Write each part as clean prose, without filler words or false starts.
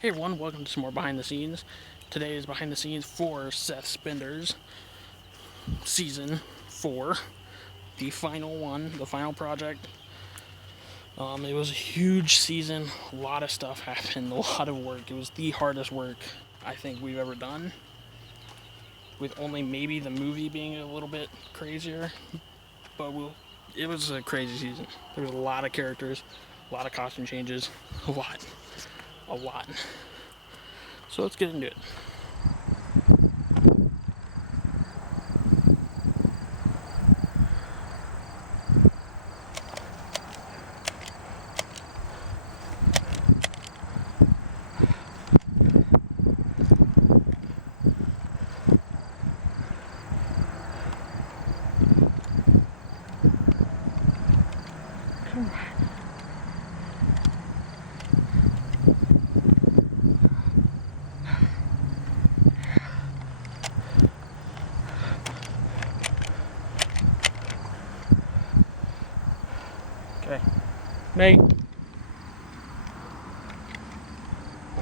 Hey everyone, welcome to some more behind the scenes. Today is behind the scenes for Sethspenders season 4, the final one, the final project. It was a huge season, a lot of stuff happened, a lot of work. It was the hardest work I think we've ever done, with only maybe the movie being a little bit crazier, but it was a crazy season. There was a lot of characters, a lot of costume changes, a lot. So let's get into it. Okay. Nate. What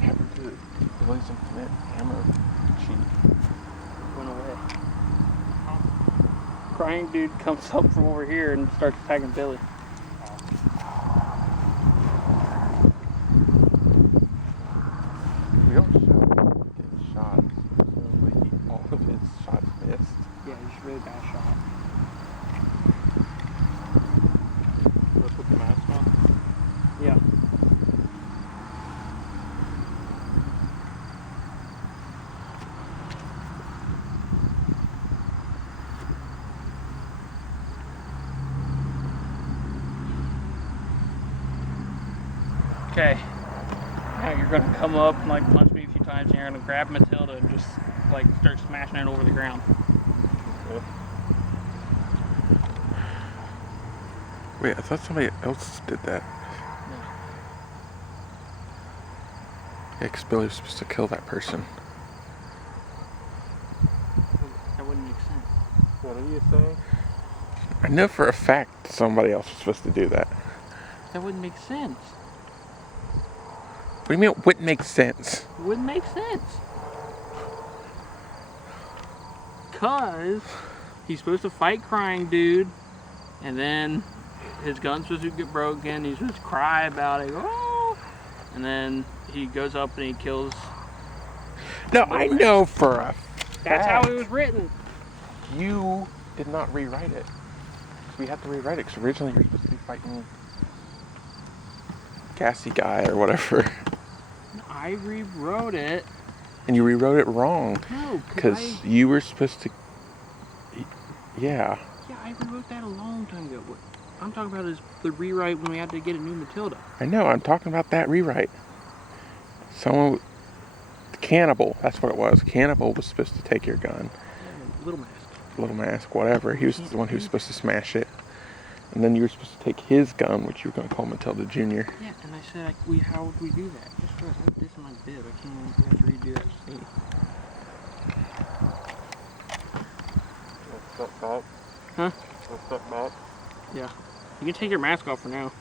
happened to Billy's Infinite Hammer cheat? Went away. Crying dude comes up from over here and starts attacking Billy. We don't show him getting shots, so like all of his shots missed. Yeah, he's a really bad shot. Let's put the mask on. Yeah. Okay. Now you're gonna come up and like punch me a few times, and you're gonna grab Matilda and just like start smashing it over the ground. Yeah. Wait, I thought somebody else did that. Yeah, because Billy was supposed to kill that person. That wouldn't make sense. What are you saying? I know for a fact somebody else was supposed to do that. That wouldn't make sense. What do you mean it wouldn't make sense? It wouldn't make sense. Cause he's supposed to fight crying dude, and then his gun's supposed to get broken. He's supposed to cry about it. Oh! And then he goes up and he kills. No, I know for a fact. That's how it was written. You did not rewrite it. We had to rewrite it because originally you were supposed to be fighting Gassy Guy or whatever. I rewrote it. And you rewrote it wrong. No, because you were supposed to. Yeah. Yeah, I rewrote that a long time ago. What I'm talking about is the rewrite when we had to get a new Matilda. I know, I'm talking about that rewrite. Someone. Cannibal, that's what it was. Cannibal was supposed to take your gun. Little Mask. Little Mask, whatever. He was the one who was supposed to smash it. And then you were supposed to take his gun, which you were going to call Matilda Jr. Yeah, and I said, how would we do that? Just for this in my bib. I can't even have to redo that scene. Let's step back. Huh? Let's step back. Yeah. You can take your mask off for now.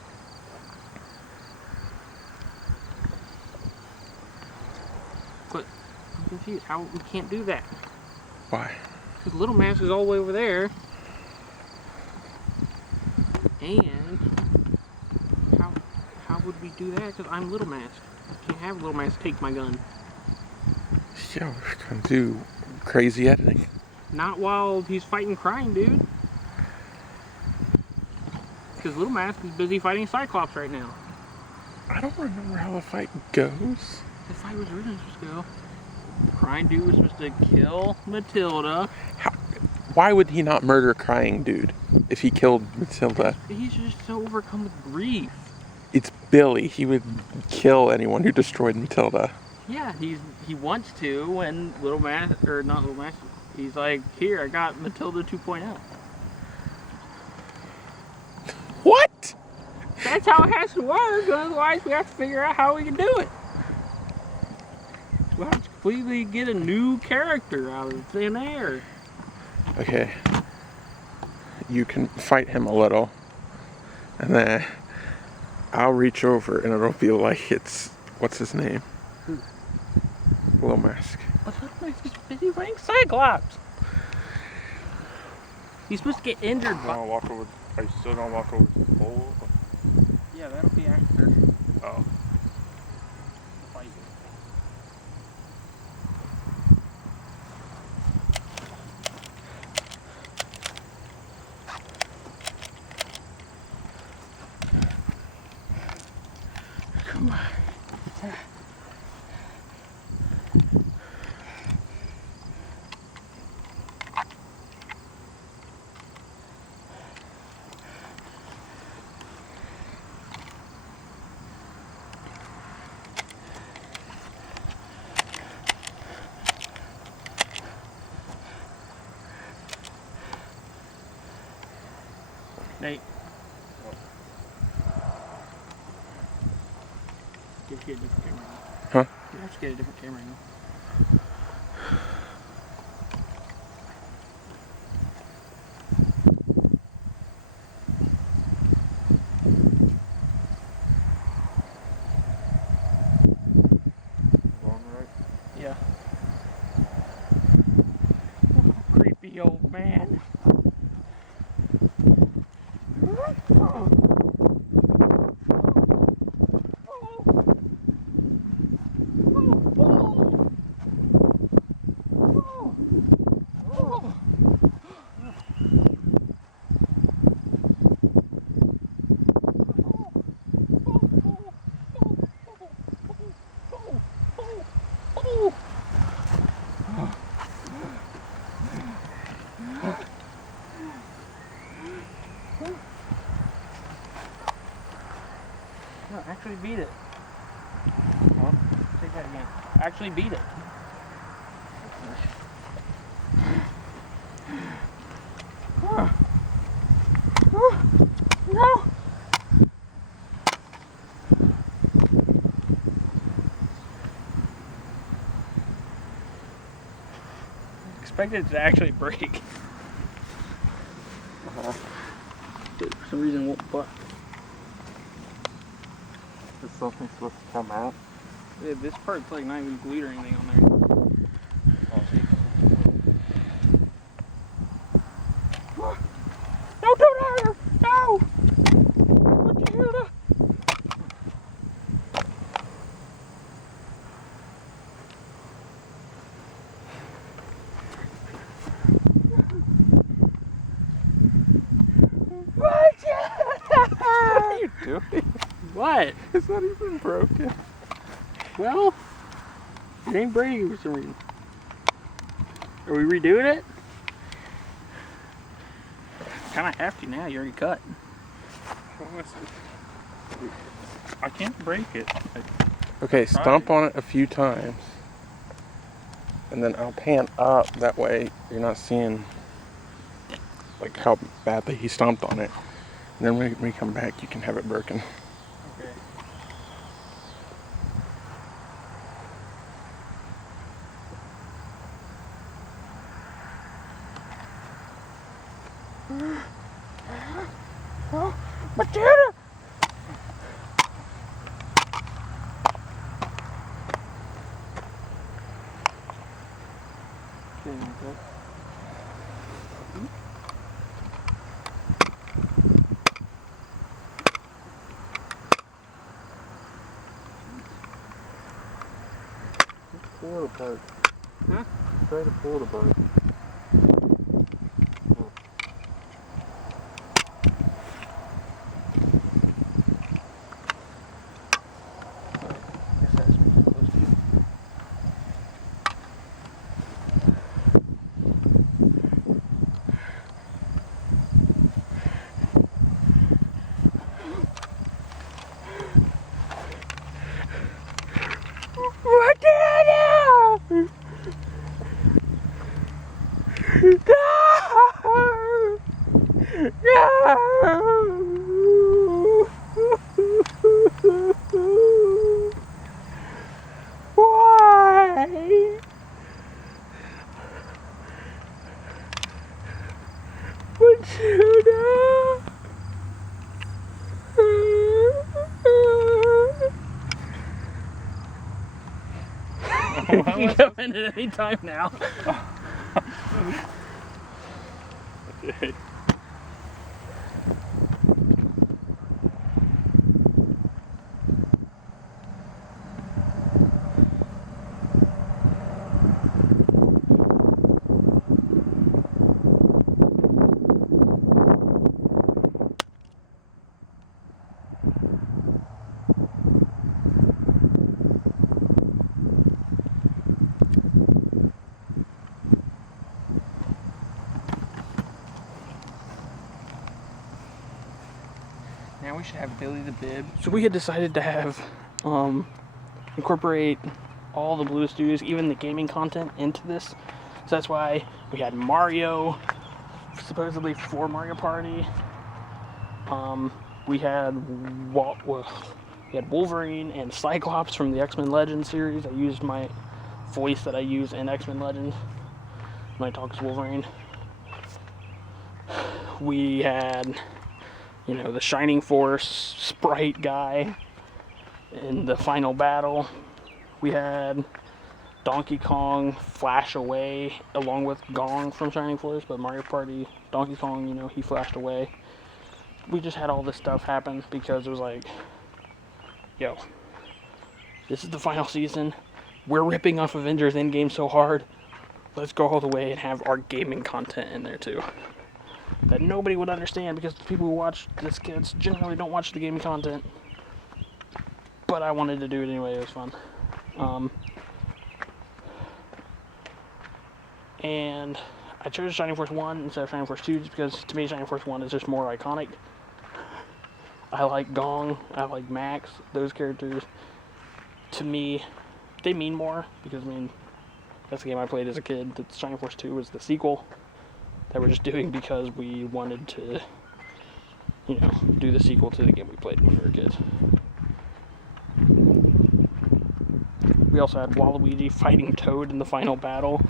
But I'm confused. How we can't do that? Why? Because Little Mask is all the way over there. And how would we do that? Because I'm Little Mask. I can't have Little Mask take my gun. Yeah, we're going to do crazy editing. Not while he's fighting crying dude. Because Little Mask is busy fighting Cyclops right now. I don't remember how the fight goes. The fight was originally supposed to go. Crying dude was supposed to kill Matilda. Why would he not murder Crying Dude if he killed Matilda? He's just so overcome with grief. It's Billy. He would kill anyone who destroyed Matilda. Yeah, he wants to, and Little Mask, or not Little Mask, he's like, here, I got Matilda 2.0. What? That's how it has to work, otherwise we have to figure out how we can do it. We'll have to completely get a new character out of thin air. Okay. You can fight him a little, and then I'll reach over and it'll be like it's, what's his name? Who? Little Mask. But look, he's busy fighting Cyclops. He's supposed to get injured. Are you still gonna walk over to the pole? Yeah, that'll be after. Oh. The fight. Come on. Nate. You have to get a different camera angle. Huh? You have to get a different camera angle. Yeah. Oh, creepy old man. No, actually beat it. Huh? Take that again. Actually beat it. No! Expected it to actually break. But for some reason it won't butt. Is something supposed to come out? Yeah, this part's like not even glued or anything on there. Oh, see. No, don't hurt her! No! Matilda! What are you Doing? What? It's not even broken. Well, it ain't breaking for some reason. Are we redoing it? Kind of have to now. You already cut. I can't break it. Okay, stomp on it a few times. And then I'll pan up. That way you're not seeing like how badly he stomped on it. And then when we come back, you can have it broken. Okay. Oh, Matilda! Pull it apart. Huh? Try to pull it apart. You can go in at any time now. Okay. Now we should have Billy the Bib. So we had decided to have incorporate all the Blue Studios, even the gaming content, into this. So that's why we had Mario, supposedly for Mario Party. We had Wolverine and Cyclops from the X-Men Legends series. I used my voice that I use in X-Men Legends when I talk as Wolverine. We had, the Shining Force sprite guy in the final battle. We had Donkey Kong flash away along with Gong from Shining Force, but Mario Party, Donkey Kong, he flashed away. We just had all this stuff happen because it was like, yo, this is the final season. We're ripping off Avengers Endgame so hard. Let's go all the way and have our gaming content in there too. That nobody would understand because the people who watch this kids generally don't watch the gaming content. But I wanted to do it anyway, it was fun. And I chose Shining Force 1 instead of Shining Force 2 just because to me Shining Force 1 is just more iconic. I like Gong, I like Max, those characters. To me, they mean more because, that's the game I played as a kid. The Shining Force 2 was the sequel that we're just doing because we wanted to, do the sequel to the game we played when we were kids. We also had Waluigi fighting Toad in the final battle.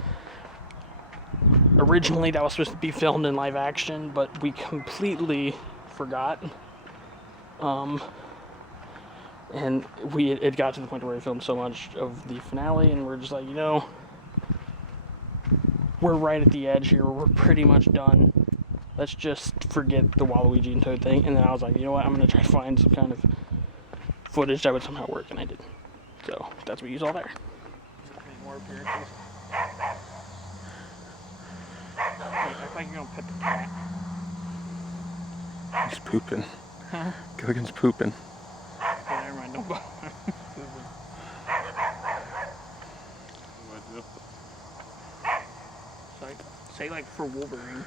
Originally that was supposed to be filmed in live action, but we completely forgot. And it got to the point where we filmed so much of the finale and we're just like, we're right at the edge here, we're pretty much done. Let's just forget the Waluigi and Toad thing. And then I was like, you know what, I'm going to try to find some kind of footage that would somehow work, and I did. So that's what we use all there. Any more appearances? Act like you're going to pet the cat. He's pooping. Huh? Gilligan's pooping. Okay, never mind, don't go. Say like for Wolverine.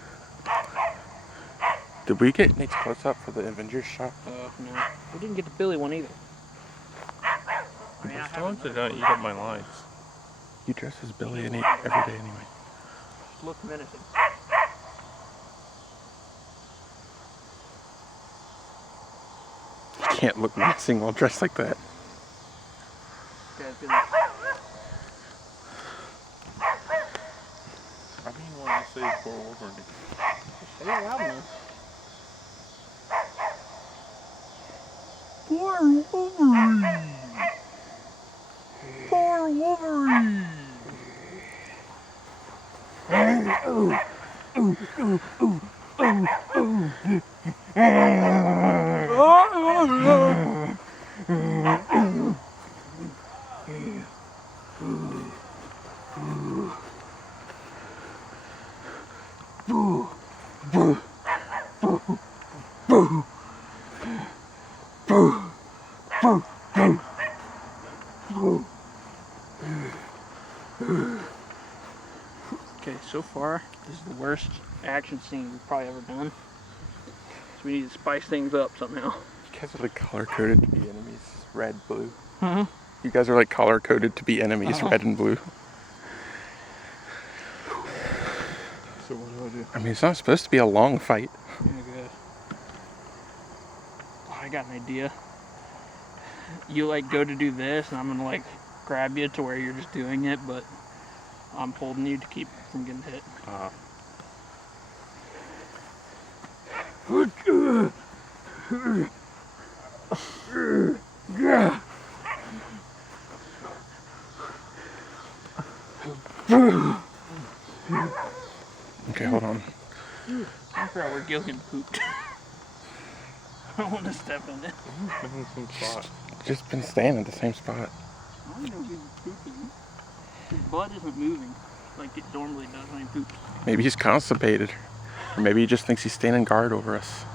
Did we get Nate's close up for the Avengers shot? No. We didn't get the Billy one either. I Don't eat up my lines. You dress as Billy every day anyway. Look menacing. You can't look menacing while dressed like that. I mean, when I say for Wolverine. Say it loud enough. Poor Wolverine! Poor Wolverine! Okay, so far, this is the worst action scene we've probably ever done. So we need to spice things up somehow. You guys are like color-coded to be enemies, red, blue. Uh-huh. You guys are like color-coded to be enemies, red and blue. So what do? I mean, it's not supposed to be a long fight. Yeah, good. Oh, I got an idea. You go to do this, and I'm gonna grab you to where you're just doing it, but I'm holding you to keep from getting hit. Okay, hold on. I forgot where Gilligan pooped. I don't want to step in it. In some spot. Just been staying at the same spot. I don't know if he's pooping. His butt isn't moving like it normally does when he poops. Maybe he's constipated. Or maybe he just thinks he's standing guard over us.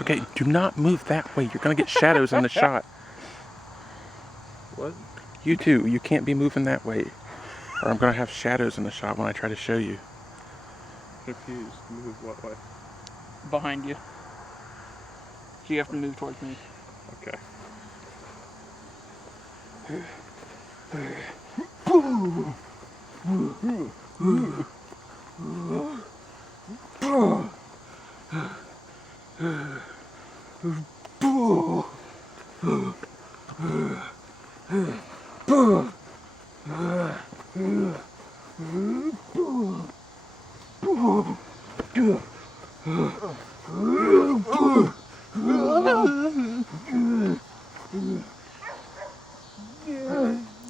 Okay, do not move that way. You're gonna get shadows in the shot. What? You too. You can't be moving that way. Or I'm gonna have shadows in the shot when I try to show you. Confused. Move what way? Behind you. So you have to move towards me. Okay.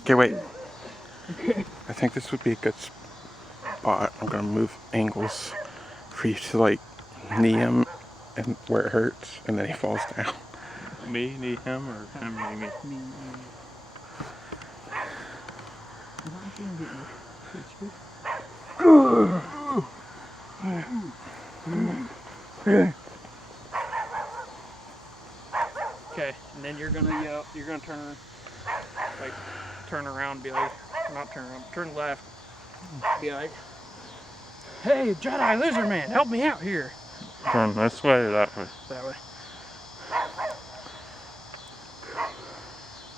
Okay, wait. I think this would be a good spot. I'm gonna move angles for you to like knee him and where it hurts, and then he falls down. Me knee him or him knee me? Okay, and then you're gonna yell. You're gonna turn around, and be like, not turn around, turn left. Be like, hey, Jedi Lizard Man, help me out here. Turn this way or that way? That way.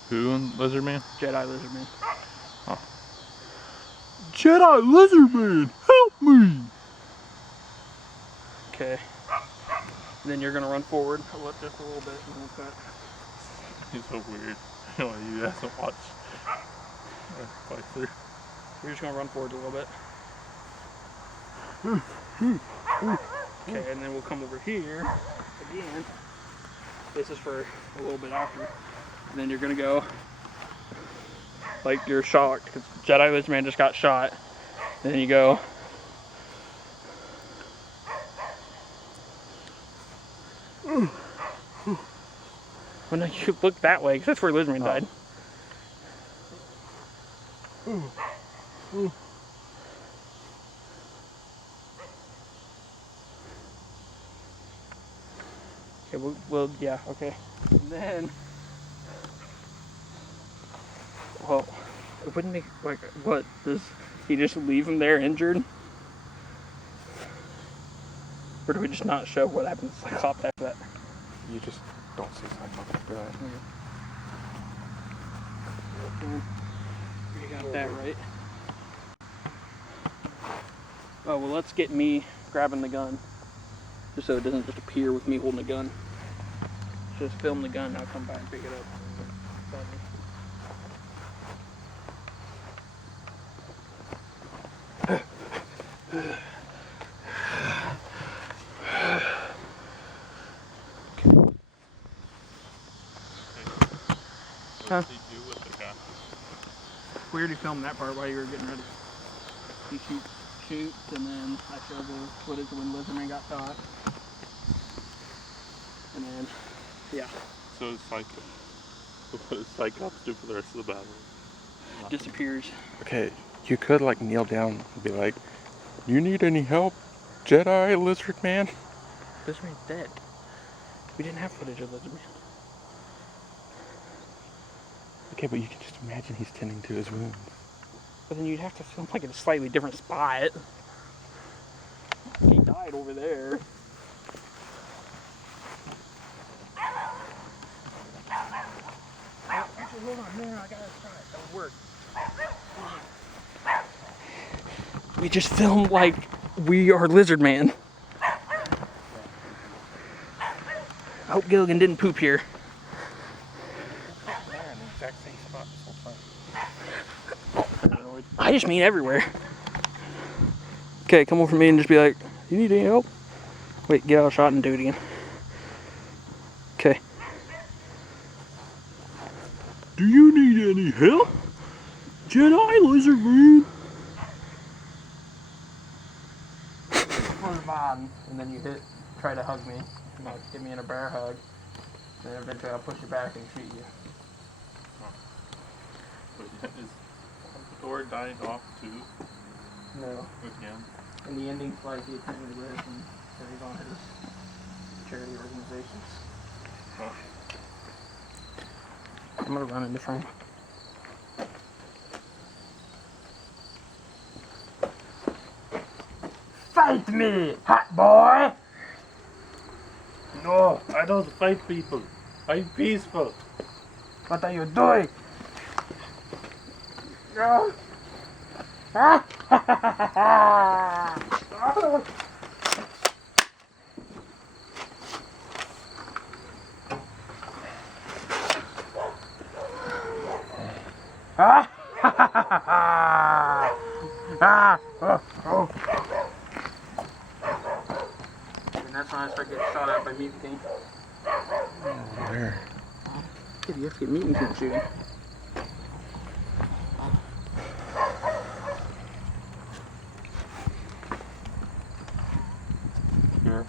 Who and Lizard Man? Jedi Lizard Man. Jedi Lizard Man, help me! Okay. And then you're gonna run forward. I'll let just a little bit and we'll cut. He's so weird. You have to watch. Play through. You're just gonna run forward a little bit. Okay, and then we'll come over here again. This is for a little bit after. And then you're gonna go like you're shocked because Jedi Lizard Man just got shot. And then you go. Well, no, you look that way because that's where Lizard Man died. Okay, well, yeah, okay. And then, well, it wouldn't make, like, what, does he just leave him there injured? Or do we just not show what happens, like, hop after that? You just don't see Cyclops after that. You got that right. Oh, well, let's get me grabbing the gun. Just so it doesn't just appear with me holding a gun. Just film the gun, I'll come back and pick it up. What did he do with the gun? We already filmed that part while you were getting ready. He shoots, and then I show the footage of when Lizardman got shot. And then, yeah, So it's like, what does Cyclops do for the rest of the battle? disappears. Okay, you could like kneel down and be like, "You need any help, Jedi Lizard Man?" Lizardman's dead. We didn't have footage of Lizardman. Okay, but you can just imagine he's tending to his wounds. But then you'd have to film like in a slightly different spot. He died over there. Actually, hold on. No, I gotta try it. That would work. We just filmed like we are Lizard Man. I hope Gilligan didn't poop here. There in the exact same spot this whole time. I just mean everywhere. Okay, come over to me and just be like, you need any help? Wait, get out of shot and do it again. Okay. Do you need any help? Jedi Lizard Man? Put him on, and then you try to hug me. You know, give me in a bear hug. And then eventually I'll push you back and shoot you. But is the door dying off too? No. Again? In the ending flight, he attended with and said he's on his charity organizations. Oh. I'm gonna run into frame. Fight me, hot boy! No, I don't fight people. I'm peaceful. What are you doing? No. Ah! Ah! Ah! Oh, oh. And that's when I start getting shot at by Meat King. Where? Kid, you have to get Meat King shooting. Here.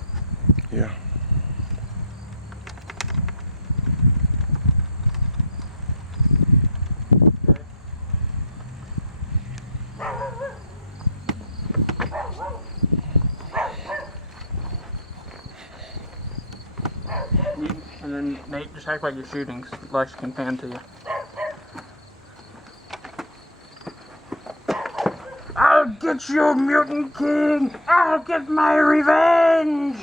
Yeah. And then Nate, just act like you're shooting, so Lex can pan to you. I'll get you, Mutant King! I'll get my revenge!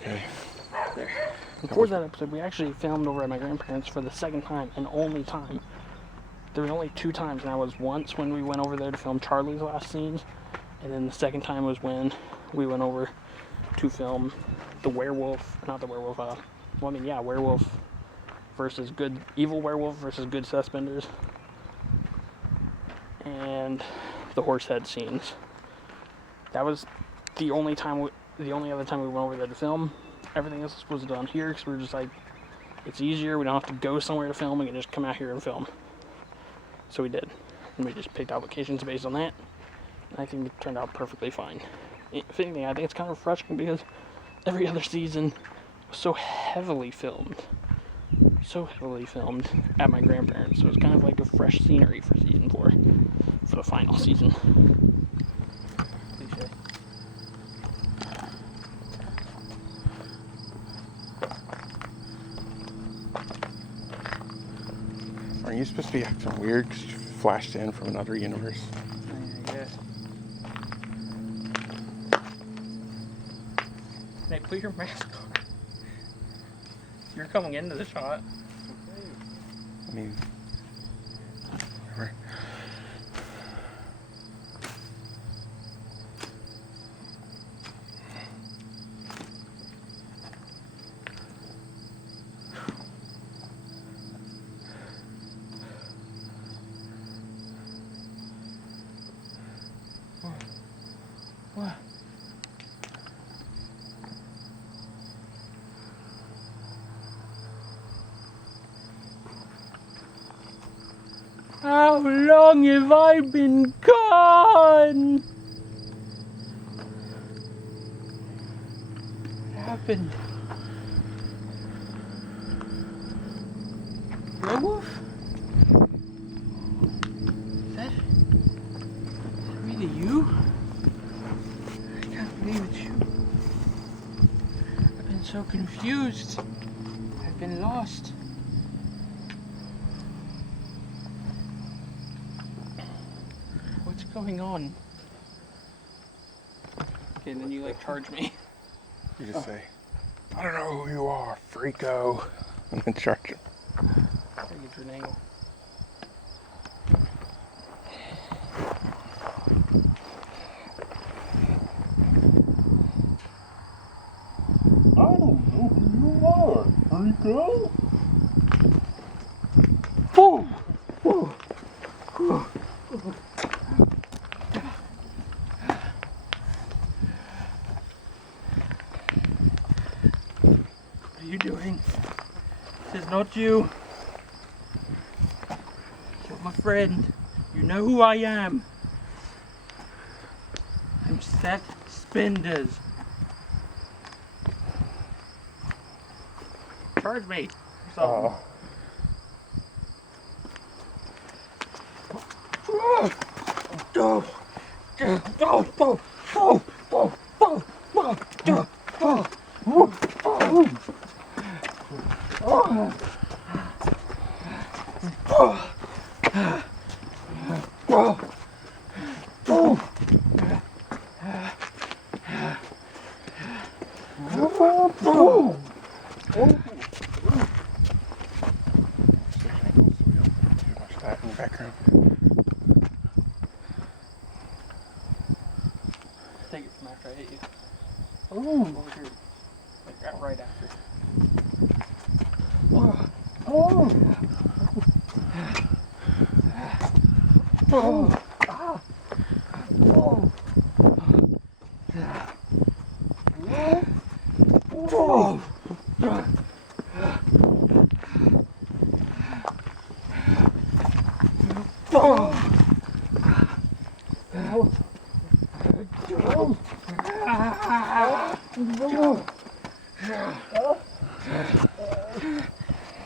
Okay. There. Before that episode, we actually filmed over at my grandparents' for the second time and only time. There was only 2 times, and that was once when we went over there to film Charlie's last scenes, and then the second time was when we went over to film the werewolf, not the werewolf, werewolf versus evil werewolf versus good Sethspenders, and the horse head scenes. That was the only other time we went over there to film. Everything else was done here, because we were just like, it's easier, we don't have to go somewhere to film, we can just come out here and film. So we did, and we just picked out locations based on that, and I think it turned out perfectly fine. If anything, I think it's kind of refreshing because every other season was so heavily filmed at my grandparents', so it's kind of like a fresh scenery for season 4, for the final season. Cliche. Aren't you supposed to be acting weird because you flashed in from another universe? I guess. Nate, put your mask on. You're coming into the shot. I mean, whatever. What? How long have I been gone? What happened? Werewolf? Is that really you? I can't believe it's you. I've been so confused. I've been lost. What's going on? Okay, and then you like charge me. You just say, I don't know who you are, freako, and then charge him. Gotta get you an angle. I don't know who you are, freako. Woo! Woo! Woo! What are you doing? This is not you. You're my friend. You know who I am. I'm Sethspenders. Charge me. So. Background. Take it from after I hit you. Oh, over here. Like right after.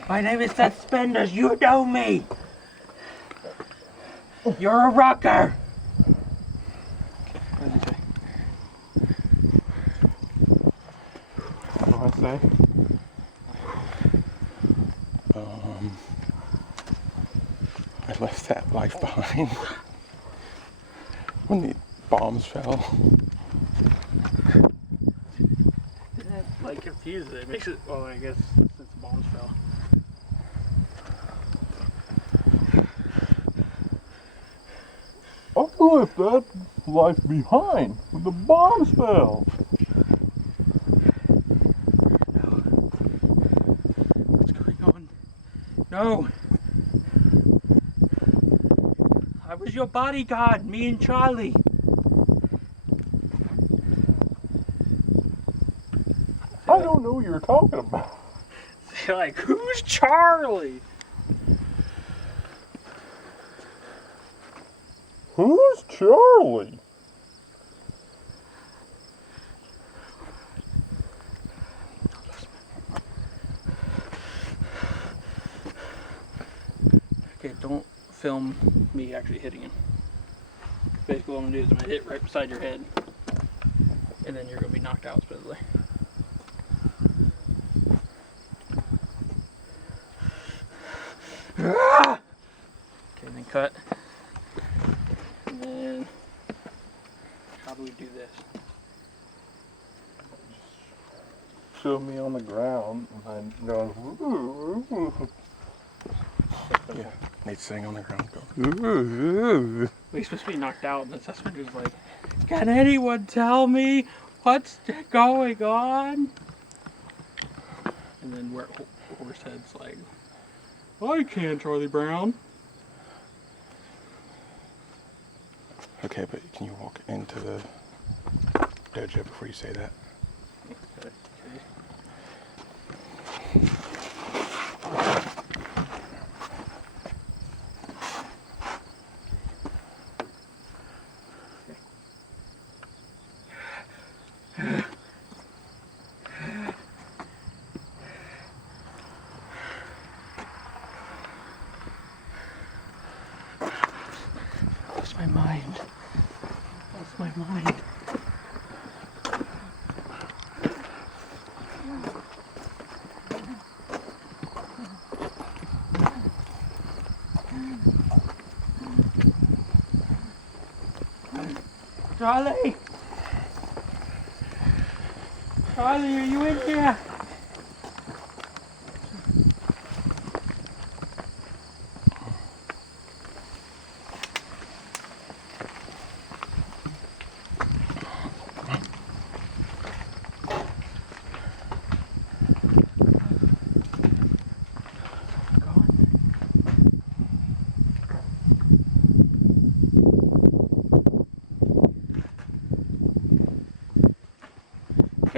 My name is Sethspenders. You know me. You're a rocker. What did you say? What do I say? I left that life behind when the bombs fell. That like confuses it. It makes it. Well, I guess since the bombs fell. I left that life behind when the bombs fell. What's going on? No. I was your bodyguard, me and Charlie. I don't know what you're talking about. They're like, who's Charlie? Who's Charlie? Okay, don't film me actually hitting him. Basically what I'm gonna do is I'm gonna hit right beside your head. And then you're gonna be knocked out supposedly. Okay, and then cut. And then how do we do this? Show me on the ground and then going, ooh, ooh. Yeah, Nate's sitting on the ground going, Well, he's supposed to be knocked out, and the Sethspender's like, can anyone tell me what's going on? And then where Horsehead's like, I can, Charlie Brown. okay, but can you walk into the dojo before you say that? Okay. Lost my mind. Lost my mind. Charlie! Charlie, are you in here?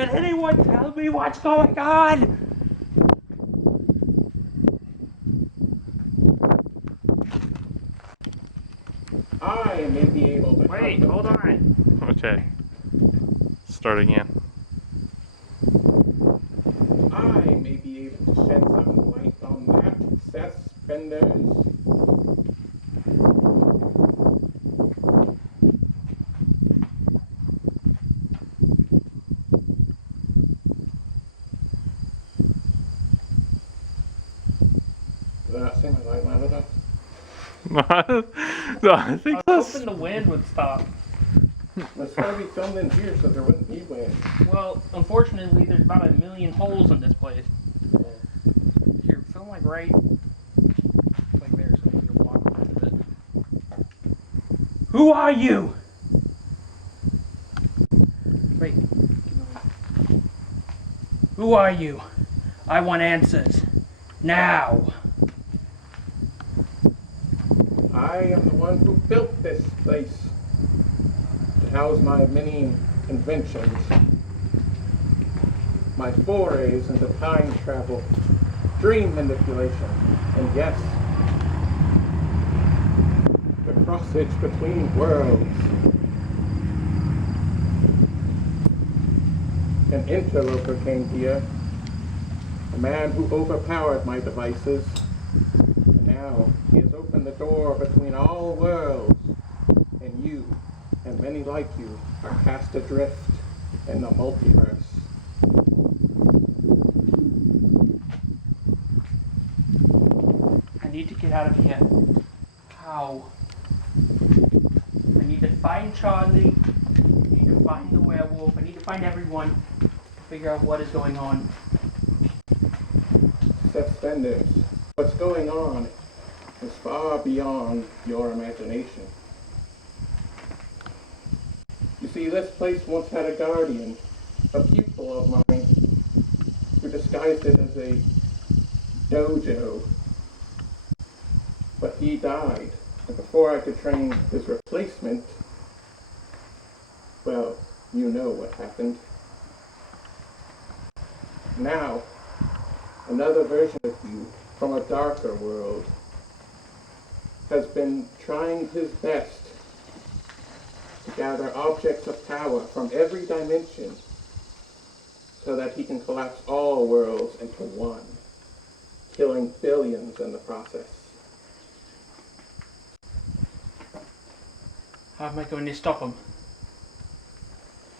Can anyone tell me what's going on? I may be able to. Wait, hold on. Okay. Start again. I may be able to shed some light on that, Sethspenders. Did I not say my light loud enough? No, I think I was that's. hoping the wind would stop. It's gotta be filmed in here so there wouldn't be wind. Well, unfortunately, there's about 1 million holes in this place. Here, film like right there, so maybe you'll block a little bit. Who are you? Wait. Who are you? I want answers. Now. I am the one who built this place to house my many inventions, my forays into time travel, dream manipulation, and yes, the crossage between worlds. An interloper came here, a man who overpowered my devices, and now he has opened the door between all worlds, and you, and many like you, are cast adrift in the multiverse. I need to get out of here. How? I need to find Charlie. I need to find the werewolf. I need to find everyone to figure out what is going on. Sethspenders, what's going on is far beyond your imagination. You see, this place once had a guardian, a pupil of mine, who disguised it as a dojo. But he died, and before I could train his replacement, well, you know what happened. Now, another version of you from a darker world has been trying his best to gather objects of power from every dimension so that he can collapse all worlds into one, killing billions in the process. How am I going to stop him?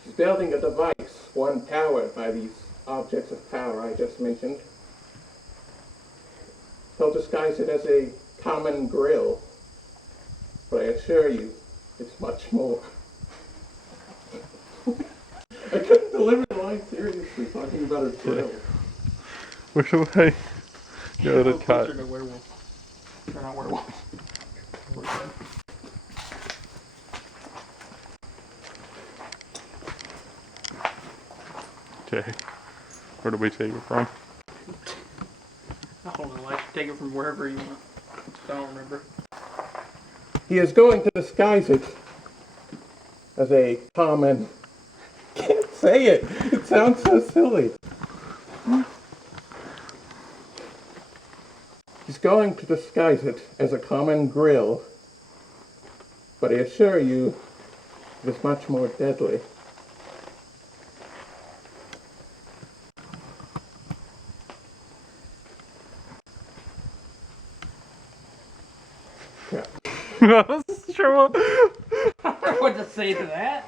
He's building a device, one powered by these objects of power I just mentioned. He'll disguise it as a common grill, but I assure you, it's much more. I couldn't deliver the line seriously talking about a grill. Where do I go to cut? Closer to werewolf. They're not werewolves. Okay. Where do we take it from? I don't know. I can take it from wherever you want. I don't remember. He is going to disguise it as a common... Can't say it! It sounds so silly. He's going to disguise it as a common grill, but I assure you, it is much more deadly. Yeah. I wasn't sure what. I don't know what to say to that.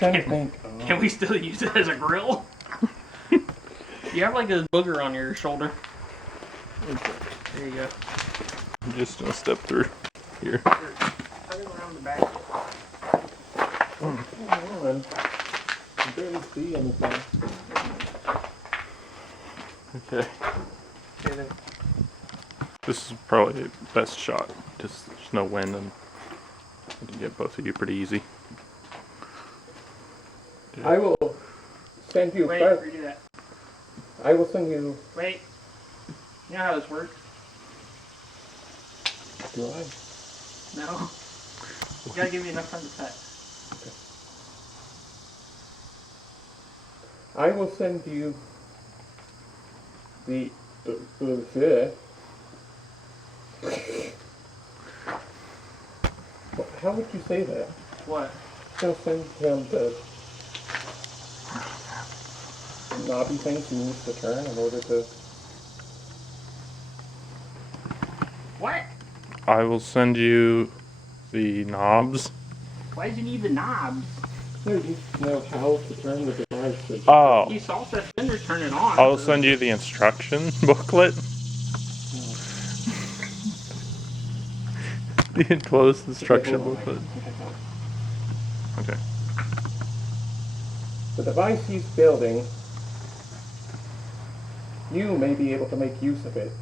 Can we still use it as a grill? You have like a booger on your shoulder. There you go. I'm just gonna step through here. Turn it around the back. Come on. I barely see anything. Okay. Okay, then. This is probably the best shot. Just there's no wind and I can get both of you pretty easy. I will send you Wait, first. redo that. I will send you. Wait. You know how this works? Do I? No. You gotta give me enough time to pet. I will send you the how would you say that? What? I'll send him the knobby things he needs to turn in order to... What? I will send you the knobs. Why did you need the knobs? No, you know how to turn the device. Oh. You saw Sethspenders turn it on. I'll send you the instruction booklet. The enclosed instruction booklet. Okay. The device he's building, you may be able to make use of it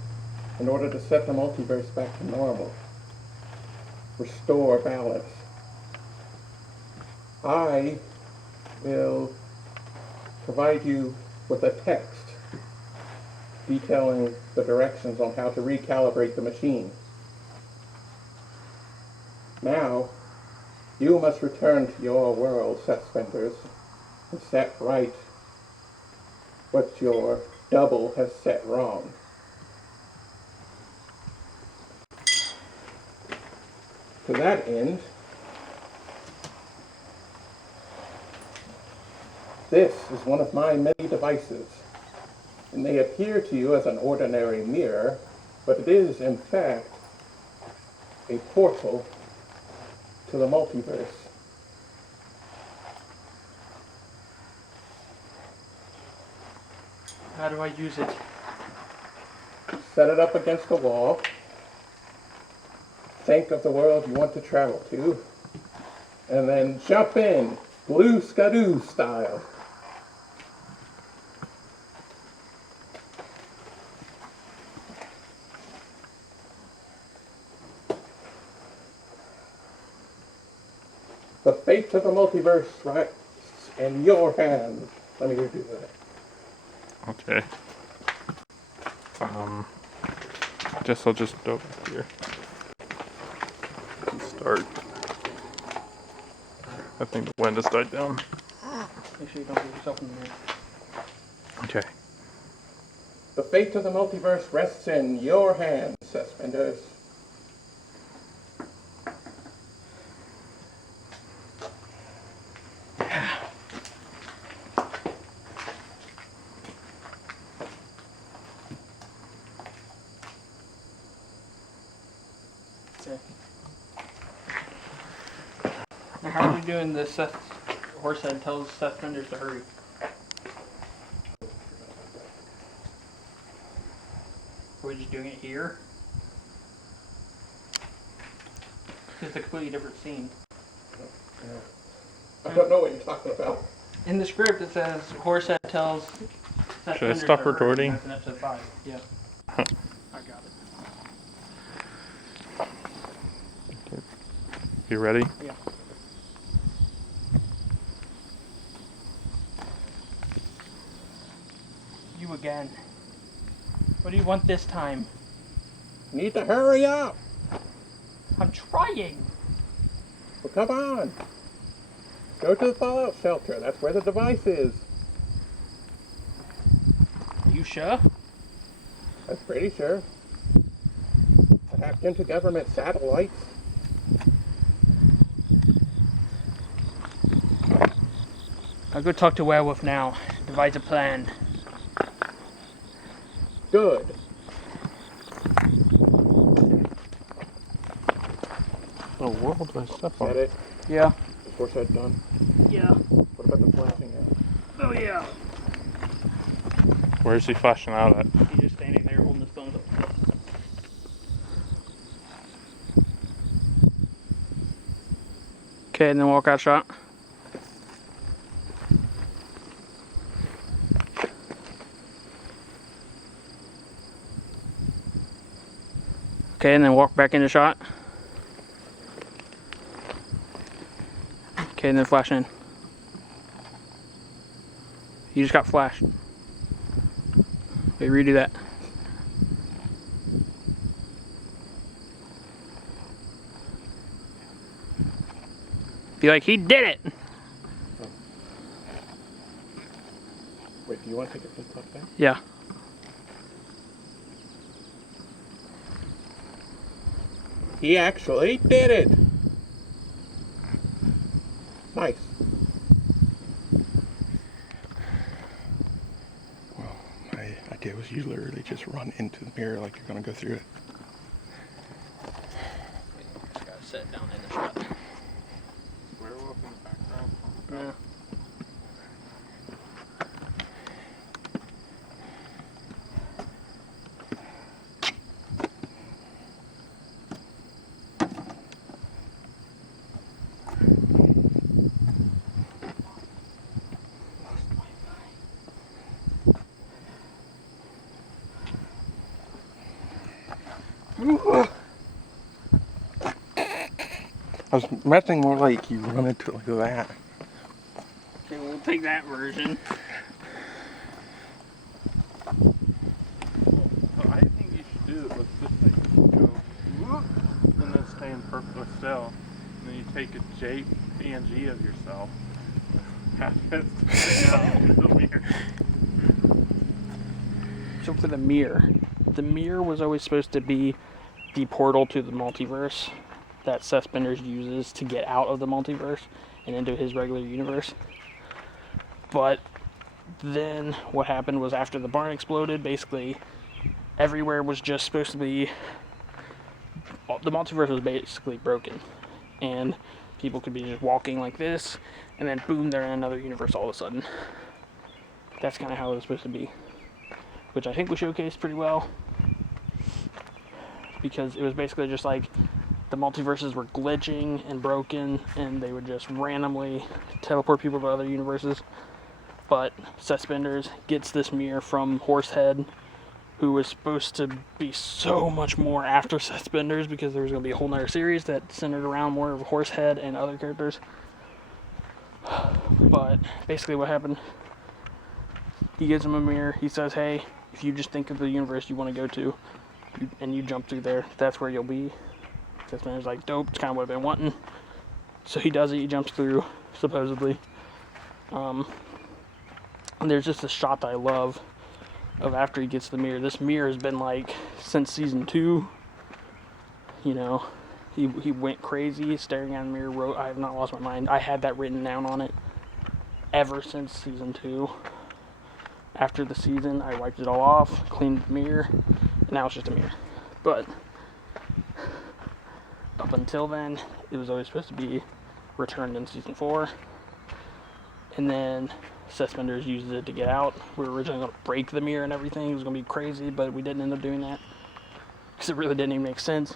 in order to set the multiverse back to normal. Restore balance. I will provide you with a text detailing the directions on how to recalibrate the machine. Now, you must return to your world, Sethspenders, and set right what your double has set wrong. To that end, this is one of my many devices. It may appear to you as an ordinary mirror, but it is, in fact, a portal to the multiverse. How do I use it? Set it up against the wall. Think of the world you want to travel to, and then jump in, Blue Skadoo style. The fate of the multiverse rests in your hands. Let me redo that. Okay. Guess I'll just go back here. And start. I think the wind has died down. Make sure you don't get yourself in the mirror. Okay. The fate of the multiverse rests in your hands, Sethspenders. Okay. Now, how are we doing this? Horsehead tells Sethspenders to hurry. Are we just doing it here? It's a completely different scene. I don't know what you're talking about. In the script, it says Horsehead tells Sethspenders Should I stop to hurry. recording? That's in episode 5. Yeah. I got it. You ready? Yeah. You again. What do you want this time? You need to hurry up. I'm trying. Well, come on. Go to the fallout shelter. That's where the device is. You sure? I'm pretty sure. I hacked into government satellites. I'll go talk to Werewolf now. Devise a plan. Good. Oh, world I step Is that on. it? Yeah. Is Horsehead done? Yeah. What about the flashing out? Oh yeah. Where's he flashing out at? He's just standing there holding his phone up. Okay, and then walkout shot. Okay, and then walk back into shot. Okay, and then flash in. You just got flashed. Okay, redo that. Be like, he did it! You want to take it this top down? Yeah. He actually did it! Nice. Well, my idea was you literally just run into the mirror like you're going to go through it. Just gotta set down in the shot. Werewolf in the background. Yeah. I was imagining more like you run into it like that. Okay, we'll take that version. Well, I think you should do it with this thing. Go whoop, and then stand perfectly still. And then you take a JPNG of yourself. Have it down the mirror. So for the mirror was always supposed to be the portal to the multiverse that Sethspenders uses to get out of the multiverse and into his regular universe. But then what happened was after the barn exploded, basically everywhere was just supposed to be, the multiverse was basically broken, and people could be just walking like this, and then boom, they're in another universe all of a sudden. That's kind of how it was supposed to be, which I think we showcased pretty well, because it was basically just like the multiverses were glitching and broken, and they would just randomly teleport people to other universes. But Sethspenders gets this mirror from Horsehead, who was supposed to be so much more after Sethspenders, because there was going to be a whole nother series that centered around more of Horsehead and other characters. But basically what happened, he gives him a mirror. He says, hey, if you just think of the universe you want to go to, and you jump through there, that's where you'll be. Sethspenders like, dope, it's kind of what I've been wanting. So he does it, he jumps through, supposedly. And there's just a shot that I love of after he gets the mirror. This mirror has been like, since season 2, you know, he went crazy staring at the mirror, I have not lost my mind. I had that written down on it ever since season 2. After the season, I wiped it all off, cleaned the mirror, and now it's just a mirror. But up until then, it was always supposed to be returned in season 4. And then Sethspenders uses it to get out. We were originally going to break the mirror and everything. It was going to be crazy, but we didn't end up doing that, because it really didn't even make sense.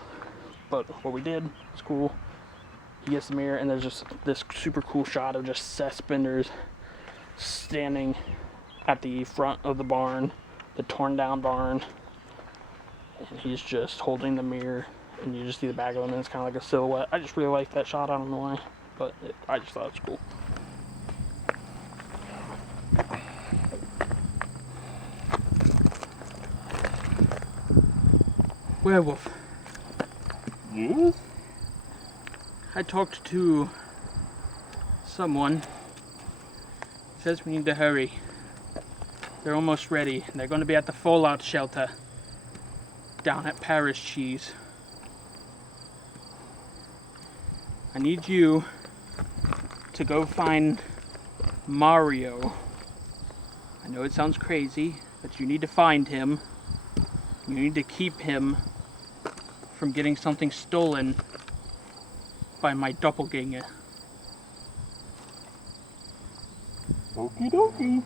But what we did was cool. He gets the mirror, and there's just this super cool shot of just Sethspenders standing at the front of the barn, the torn down barn, and he's just holding the mirror, and you just see the back of him, and it's kind of like a silhouette. I just really like that shot. I don't know why, but I just thought it was cool. Werewolf. Yes? I talked to someone. Says we need to hurry. They're almost ready. They're going to be at the fallout shelter down at Paris Cheese. I need you to go find Mario. I know it sounds crazy, but you need to find him. You need to keep him from getting something stolen by my doppelganger. Okie dokie.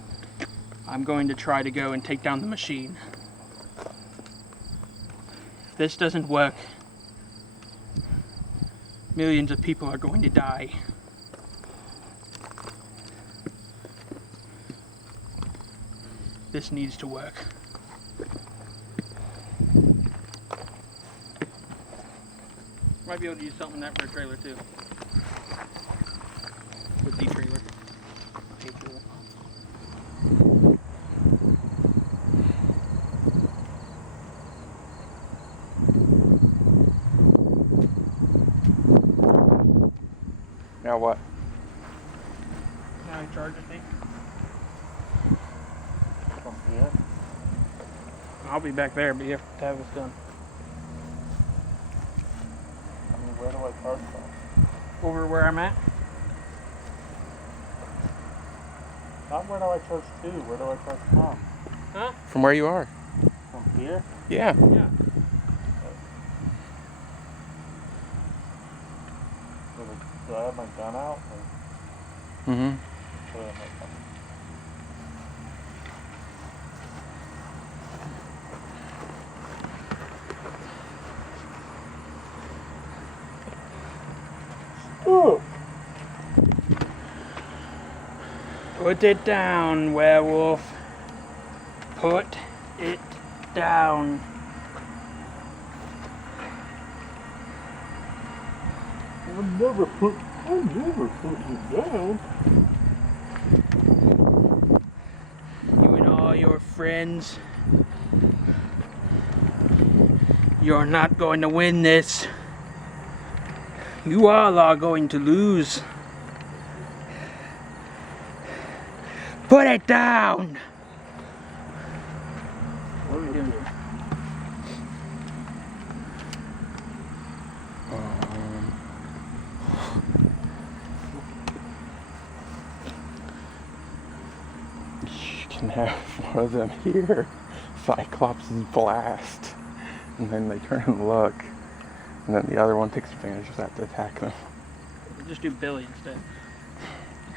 I'm going to try to go and take down the machine. If this doesn't work, millions of people are going to die. This needs to work. Might be able to use something like that for a trailer too. With the trailer. Now what? Now he charges me. I'll be back there, but you have to have this done. I mean, where do I charge from? Over where I'm at? Not where do I charge to, where do I charge from? Huh? From where you are. From here? Yeah. Yeah. Do I have my gun out? Or Mm-hmm. do I have my gun? Ooh. Put it down, werewolf. Put it down. I'll never put you down. You and all your friends. You're not going to win this. You all are going to lose. Put it down! What are we doing? You can have one of them here. Cyclops' blast. And then they turn and look. And then the other one takes advantage of that to attack them. Just do Billy instead.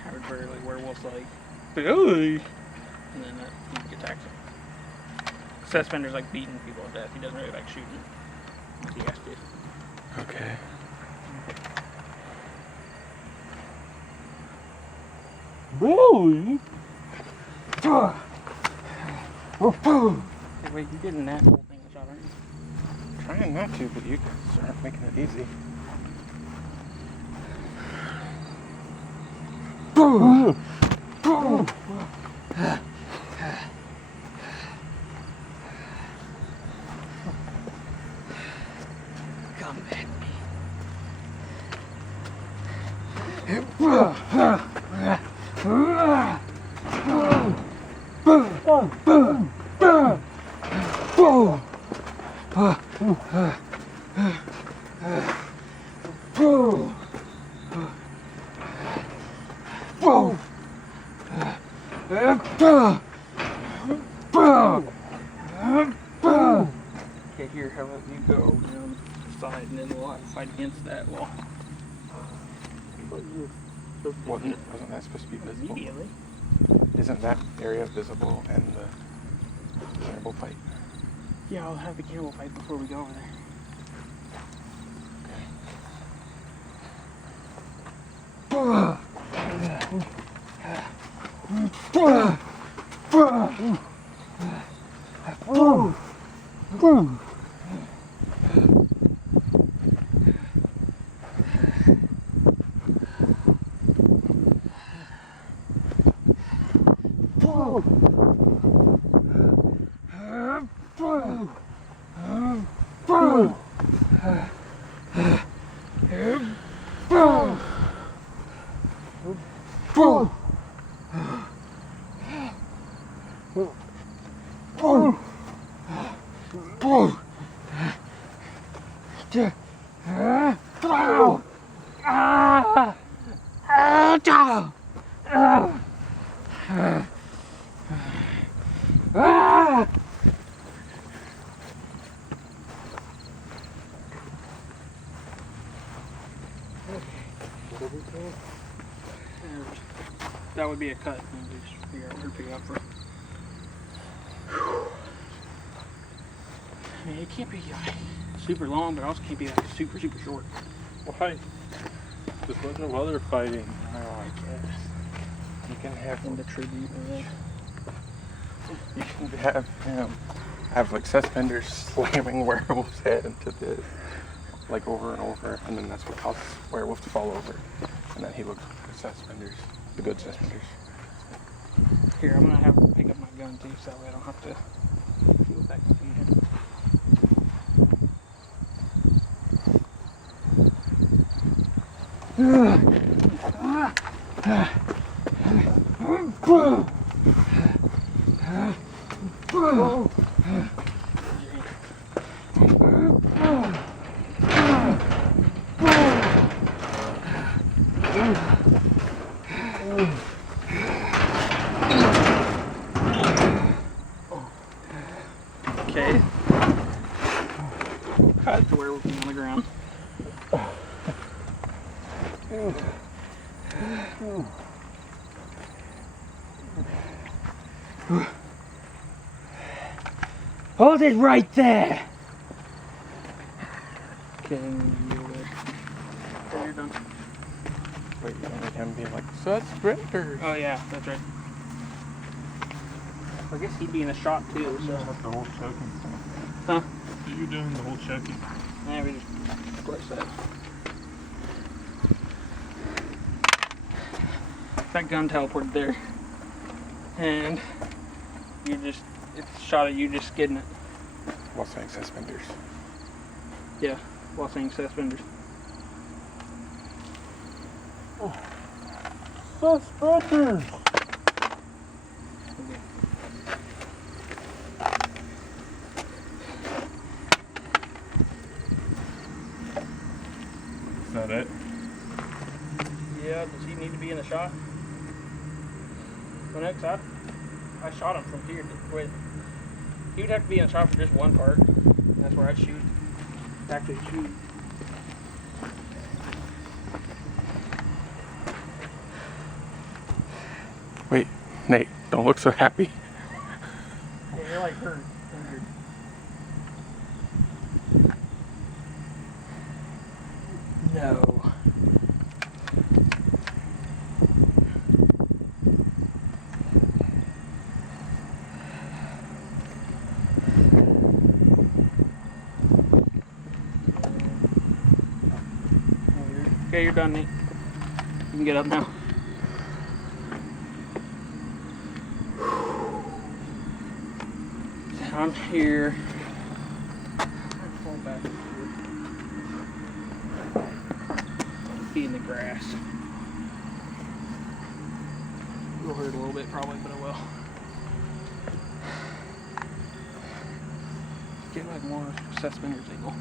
Have it very like werewolf's like Billy, and then he attacks him. Sethspenders like beating people to death. He doesn't really like shooting. He has to. Okay. Really? Hey, wait, you're getting that whole thing shot, aren't you? Trying not to, but you aren't making it easy. Come at me. Okay, here, how about you go down the side and then we'll fight against that wall. Wasn't that supposed to be visible? Immediately. Isn't that area visible in the cannibal fight? Yeah, I'll have the cannibal fight before we go over there. That would be a cut. And we just figure out where to pick it up from. I mean, it can't be like super long, but it also can't be like super short. Why? Just let no other fighting. Oh, I guess. You can have In the tribute of that. You can have like Sethspenders slamming werewolf's head into this, like over and over, and then that's what causes werewolf to fall over, and then he looks for Sethspenders, the good Sethspenders. Here, I'm gonna have him pick up my gun too, so that way I don't have to feel that confusion. Okay. Cut to where we'll be on the ground. Hold it right there. Okay, you're done. Wait, you want him to be like, Sethspenders. Oh yeah, that's right. I guess he'd be in a shot too, so. The whole choking thing. Huh? You're doing the whole choking. Yeah, we just squish that. That gun teleported there. And it's a shot of you just skidding it. While saying Sethspenders. Yeah, while saying Sethspenders. Sethspenders! Is that it? Yeah, does he need to be in the shot? The next shot? I shot him from here. Wait. He would have to be in the shot for just one part. That's where I'd shoot. Actually shoot. Wait, Nate, don't look so happy. Yeah, you're like hurt. Injured. No. Okay, you're done, Nate. You can get up now. Down here. Fall back here. Be in the grass. It'll hurt a little bit probably, but it will. Get like more Sethspenders angle.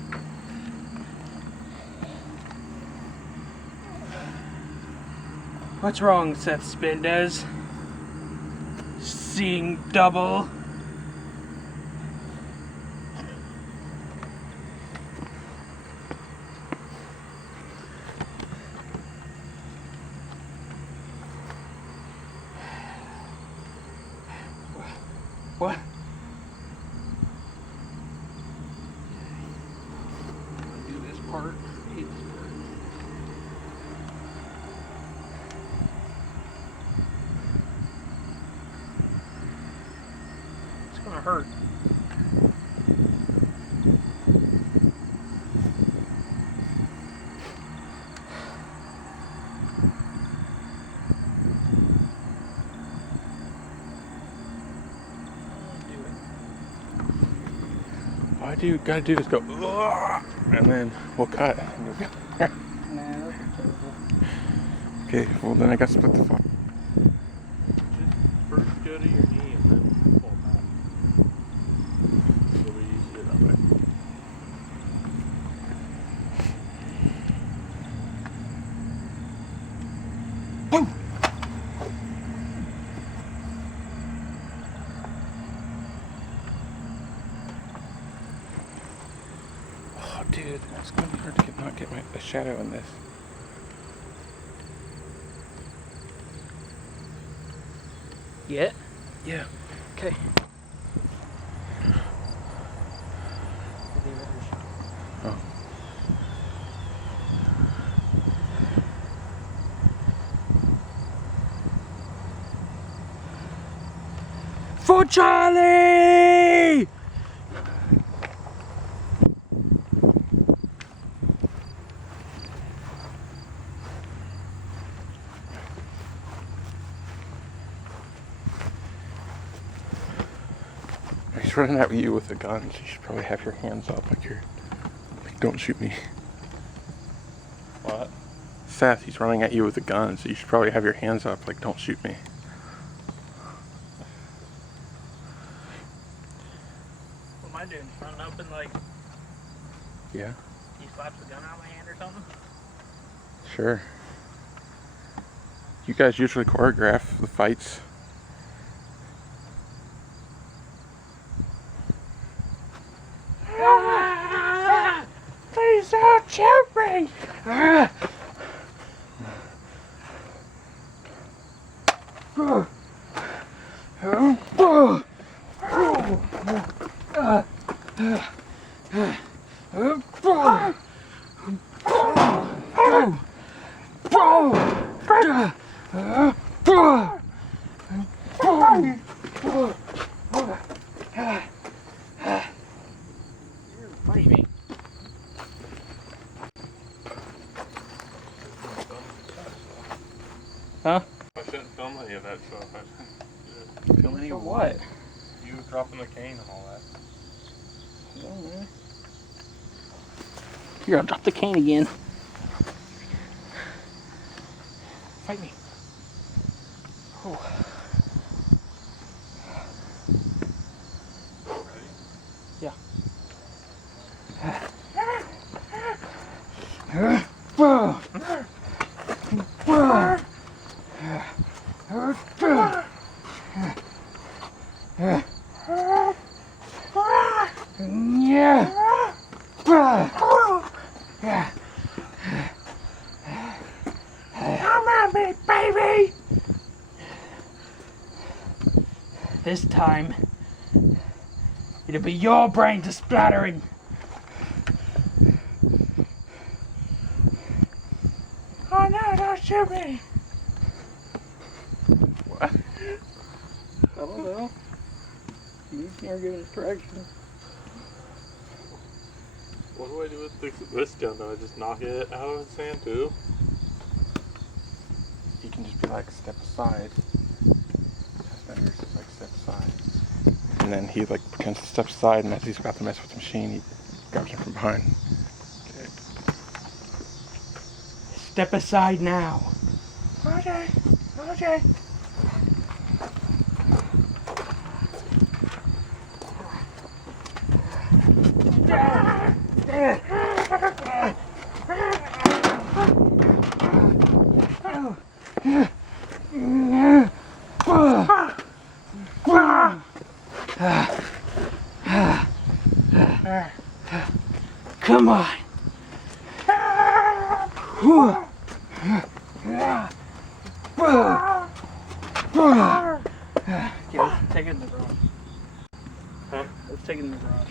What's wrong, Sethspenders? Seeing double? What? Do this part. I hate this part. It's gonna hurt. Why do you gotta do this? Go, "Ugh," and then we'll cut. Nah, that's terrible. Okay, well then I gotta split the file. Just first go to your knee and then pull back. It'll be easier that way. Oh, dude, it's gonna be hard to not get a shadow in this. Yet? Yeah. Okay. Oh. For Charlie! He's running at you with a gun, so you should probably have your hands up like you're like, don't shoot me. What? Seth, he's running at you with a gun, so you should probably have your hands up like don't shoot me. What am I doing? Running up and like, Yeah, he slaps the gun out of my hand or something? sure. You guys usually choreograph the fights. shoot me! Fight me. Huh? I shouldn't film any of that stuff. Feel any of what? You dropping the cane and all that. Here, I'll drop the cane again. Fight me. Oh. Yeah. Come at me, baby! This time, it'll be your brains a splattering. Oh no, don't shoot me! What? I don't know. You can't give us direction. What do I do with this gun? Do I just knock it out of his hand too? He can just be like, step aside. Sethspenders is like, step aside. And then he like pretends to step aside, and as he's about to mess with the machine, he grabs him from behind. Okay. Step aside now. Okay, okay. Come on. Okay, let's take it in the garage. Huh? Let's take it in the garage.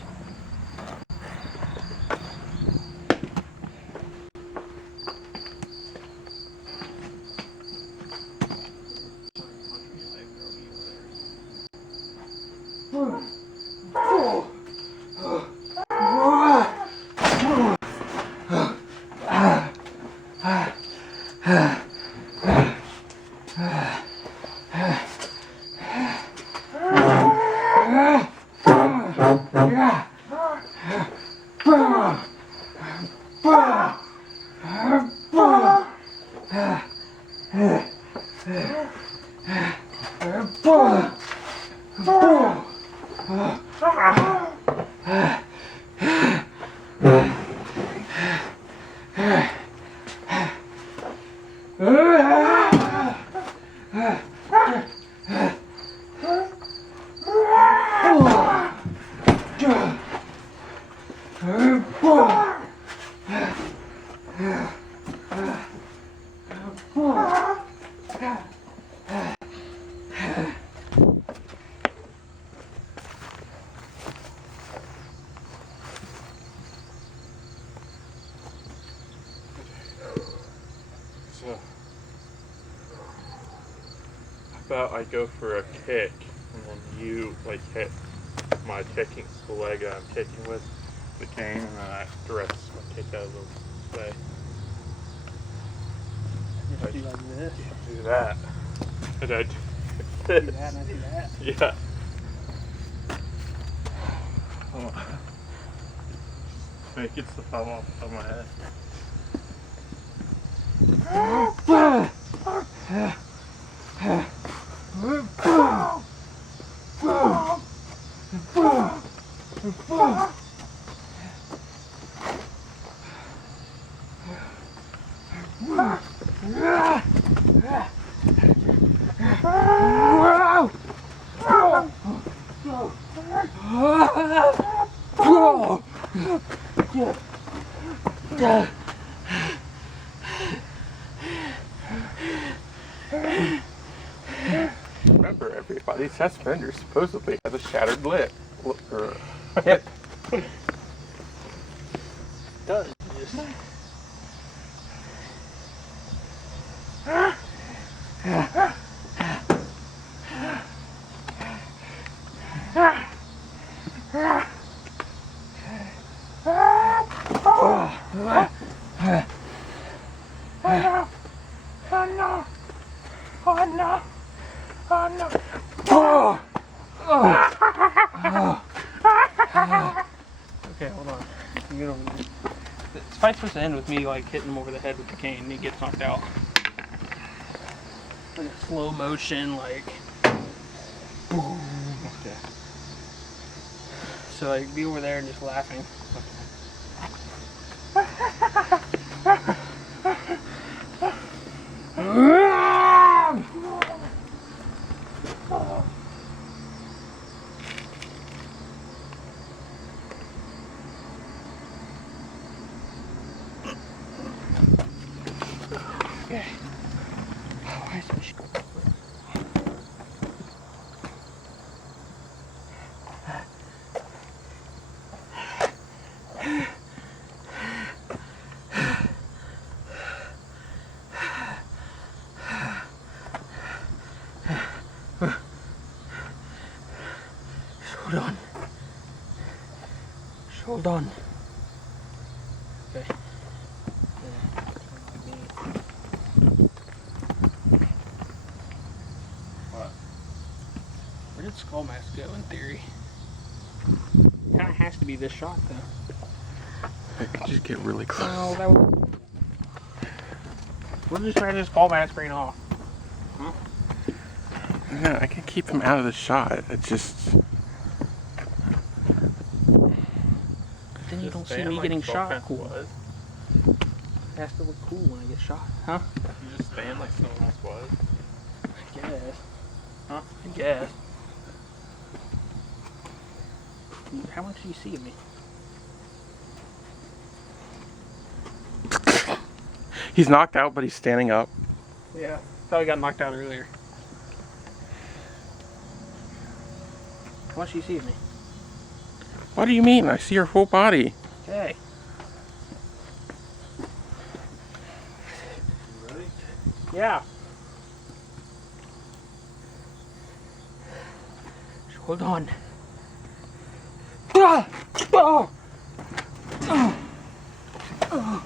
So, how about I go for a kick, and then you like hit my kicking, the leg that I'm kicking with the cane, and then I direct my kick out of the way. Just do like this. Do that. And I do Do this. that and I do that. Yeah. Oh. Make it so fall off of my head. Remember, everybody, Sethspenders supposedly has a shattered lip. Or hip. It does. Just... Okay, hold on. You don't... This fight's supposed to end with me like hitting him over the head with the cane and he gets knocked out. Like a slow motion, like boom. Okay. So like be over there and just laughing. Okay. Why is my shoe? Hold on. Hold on. Okay. What? Where did Skull Mask go in theory? Kinda has to be this shot though. It could just get really close. Oh, that was... We'll just try this Skull Mask screen off. Huh? No, I can keep him out of the shot. It's just... Then you Just don't see stand me like getting Skull shot. Mask Cool. was. It has to look cool when I get shot. Huh? You just stand like Skull Mask was. I guess. Huh? I guess. How much do you see of me? He's knocked out, but he's standing up. Yeah. Thought I got knocked out earlier. How much do you see of me? What do you mean? I see your full body. Okay. You ready? Yeah. Just hold on. Ah! Oh! Oh! Oh!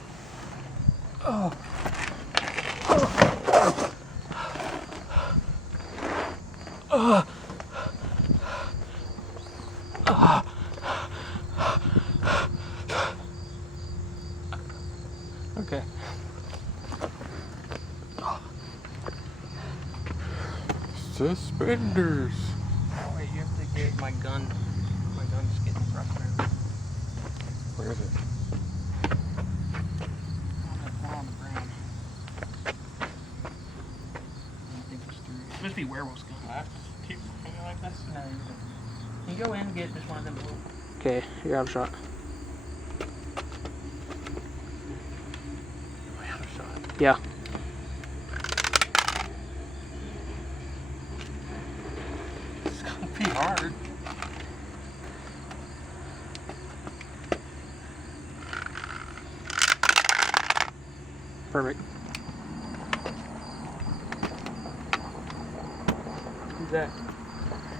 Oh! Oh! Okay. Sethspenders. Oh, wait, you have to get my gun. My gun's getting rough around. Where is it? On the ground. I don't think it's through. It's supposed to be werewolf's gun. I have to keep hanging like this? No, you're good. Can you go in and get just one of them blue? Okay, you're out of shot. Am I out of shot? Yeah. It's gonna be hard. Perfect. Who's that?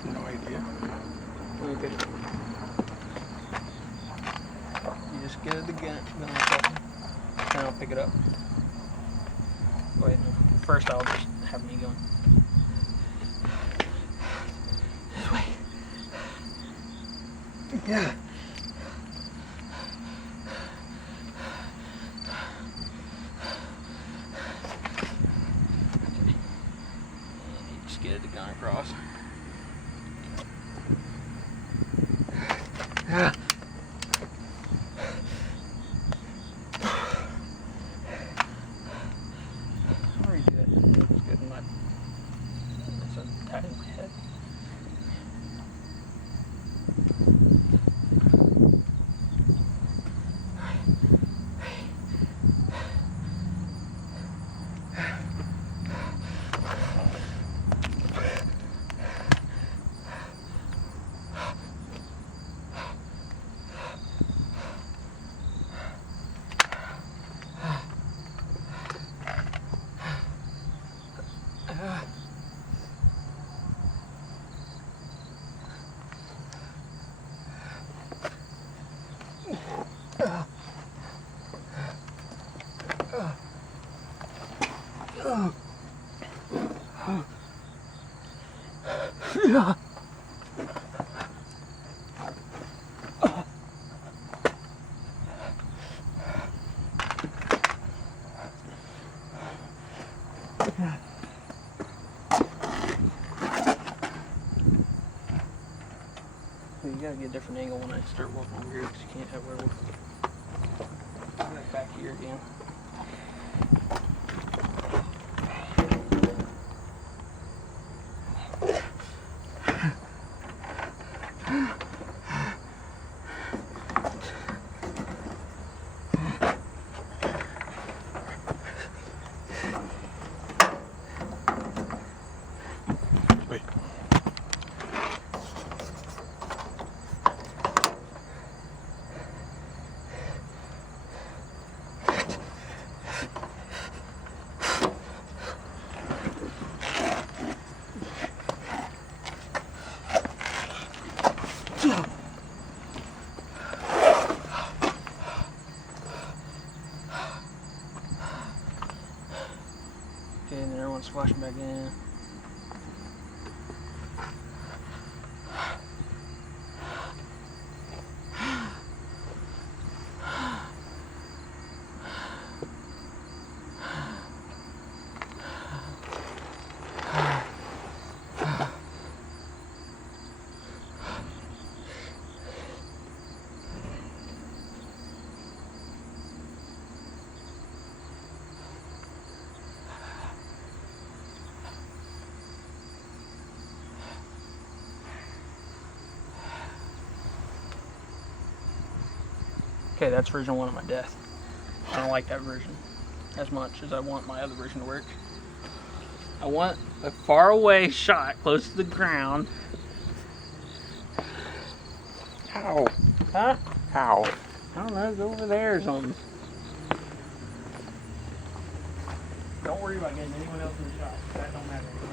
No idea. Okay. You just get the gun on a second, and I'll pick it up. Wait, no. First I'll just have me going. This way. Yeah. Okay. You just get the gun across. Yeah. I'll redo that. It's good. I'm not. It's so tight in my head. gotta get a different angle when I start walking over here because you can't have werewolves. Back here again. Wait. Okay, and then everyone's splashing back in. Okay, that's version 1 of my death. I don't like that version as much as I want my other version to work. I want a far away shot close to the ground. How? Huh? How? I don't know, go over there or something. Don't worry about getting anyone else in the shot. That don't matter anymore.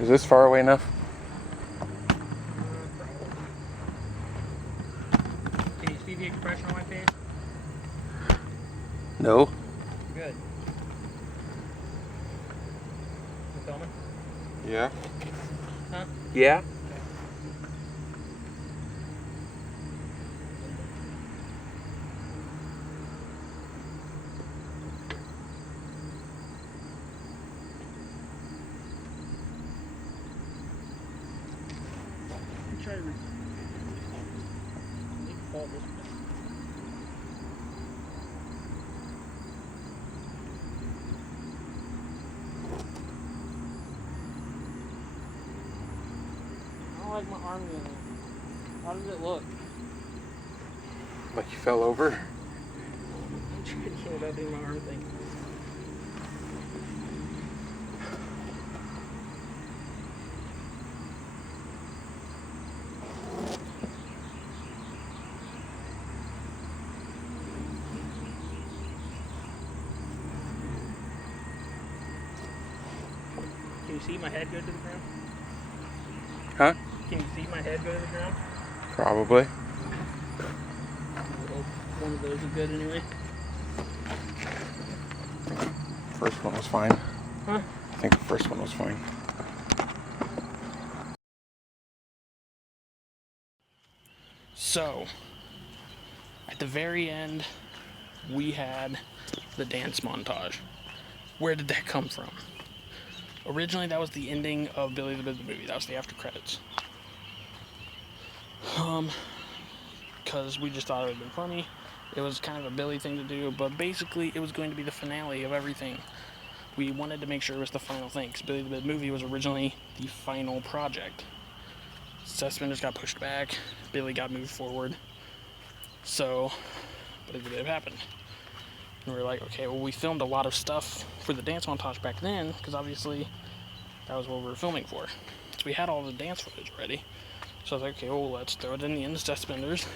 Is this far away enough? Can you see the expression on my face? No. Good. You filming? Yeah. Huh? Yeah. Try to fall this way. I don't like my arm getting there. How does it look? Like you fell over? I'm trying to get it without doing my arm thing. Can you see my head go to the ground? Huh? Can you see my head go to the ground? Probably. Well, one of those is good anyway. First one was fine. Huh? I think the first one was fine. So, at the very end, we had the dance montage. Where did that come from? Originally, that was the ending of Billy the Kid the movie. That was the after credits. Because we just thought it would have been funny. It was kind of a Billy thing to do, but basically, it was going to be the finale of everything. We wanted to make sure it was the final thing, because Billy the Kid movie was originally the final project. Sethspenders got pushed back, Billy got moved forward. So, Billy the Kid happened. And we were like, okay, well, we filmed a lot of stuff for the dance montage back then, because obviously that was what we were filming for. So we had all the dance footage ready. So I was like, okay, well, let's throw it in the end of Sethspenders.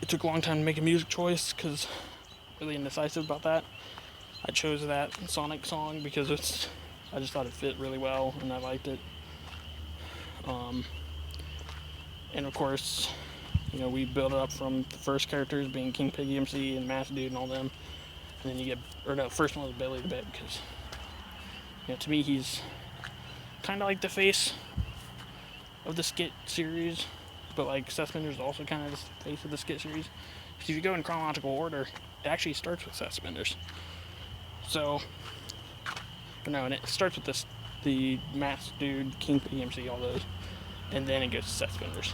It took a long time to make a music choice, because I'm really indecisive about that. I chose that Sonic song because I just thought it fit really well, and I liked it. And of course, you know, we build it up from the first characters being King Piggy MC and Mass Dude and all them. And then you get, or no, first one was Billy the Kid, because, you know, to me he's kind of like the face of the skit series. but like Sethspenders is also kind of the face of the skit series. Because if you go in chronological order, it actually starts with Sethspenders. So, but no, and it starts with the Masked Dude, King PMC, all those, and then it goes to Sethspenders.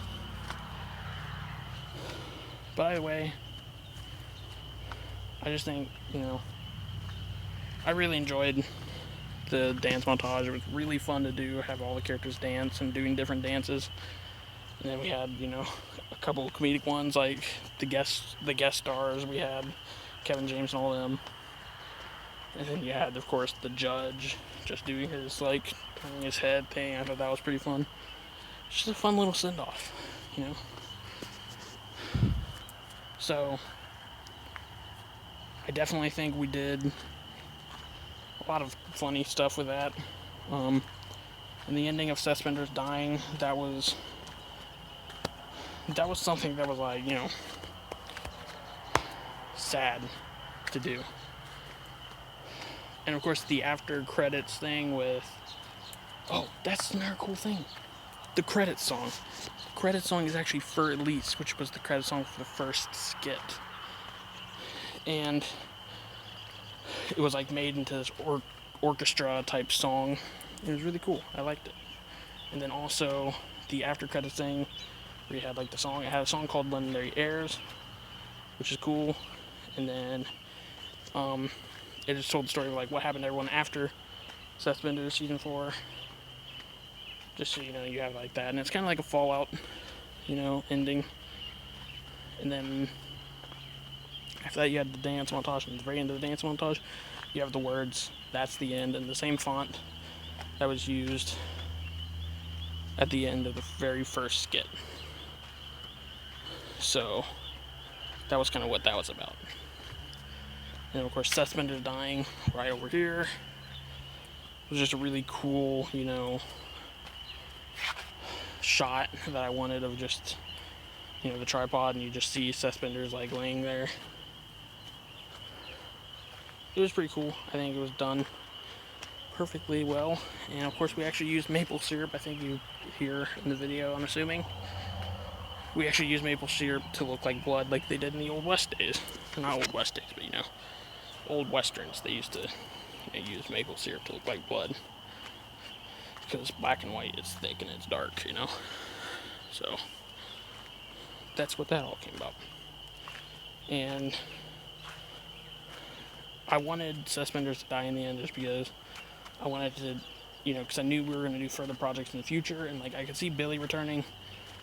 By the way, I just think, I really enjoyed the dance montage. It was really fun to do, have all the characters dance and doing different dances. And then we had, a couple of comedic ones, like the guest stars. We had Kevin James and all them. And then you had, of course, the judge just doing his, turning his head thing. I thought that was pretty fun. Just a fun little send-off, So, I definitely think we did a lot of funny stuff with that. And the ending of Sethspenders dying, that was something that was sad to do. And of course the after credits thing with, that's another cool thing. The credits song. The credits song is actually For Elise, which was the credits song for the first skit. And it was made into this orchestra type song. It was really cool. I liked it. And then also the after credits thing, where you had the song. It had a song called Legendary Airs, which is cool. And then it just told the story of what happened to everyone after Sethspenders season 4. Just so you have that, and it's kind of like a Fallout, ending. And then after that, you had the dance montage, and at the very end of the dance montage, you have the words, "That's the end," in the same font that was used at the end of the very first skit. So that was kind of what that was about. And of course, Sethspenders dying right over here. It was just a really cool, shot that I wanted of just, the tripod, and you just see Sethspenders laying there. It was pretty cool. I think it was done perfectly well. And of course, we actually used maple syrup. I think you hear in the video, I'm assuming. We actually used maple syrup to look like blood, like they did in the Old West days. Not Old West days, but old westerns. They used to use maple syrup to look like blood, because black and white is thick and it's dark, So that's what that all came about. And I wanted Sethspenders to die in the end just because I wanted to, because I knew we were going to do further projects in the future, and I could see Billy returning,